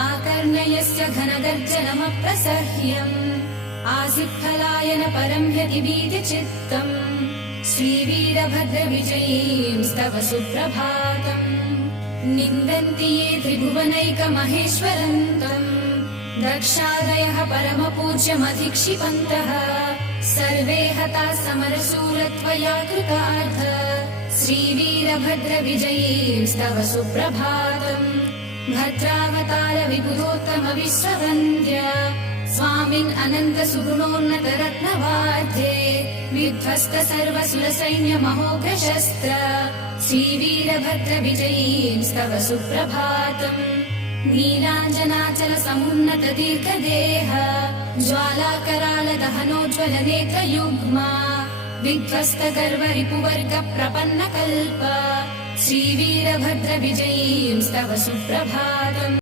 आकर्ण्यस्य घनगर्जनमप्रसह्यम् आसित्फलायन परं ह्यतिभीतिचित्तम् श्रीवीरभद्रविजयींस्तव सुप्रभातम् निन्दन्ति ये त्रिभुवनैकमहेश्वरन्तम् दक्षादयः परमपूज्यमधिक्षिपन्तः सर्वे हताः समरशूरत्वया कृतार्थ श्रीवीरभद्रविजयींस्तव सुप्रभातम् भद्रावतार विबुधोत्तम विश्ववन्द्य स्वामिन् अनन्त सुगुणोन्नत रत्नवाद्ये विध्वस्त सर्वसुरसैन्य महोग्रशस्त्र श्रीवीरभद्रविजयींस्तव सुप्रभातम् नीलाञ्जनाचल समुन्नत दीर्घदेह ज्वालाकराल दहनोज्ज्वल नेत्रयुग्मा विध्वस्त गर्व रिपुवर्ग प्रपन्न कल्प श्रीवीरभद्रविजयींस्तव सुप्रभातम्।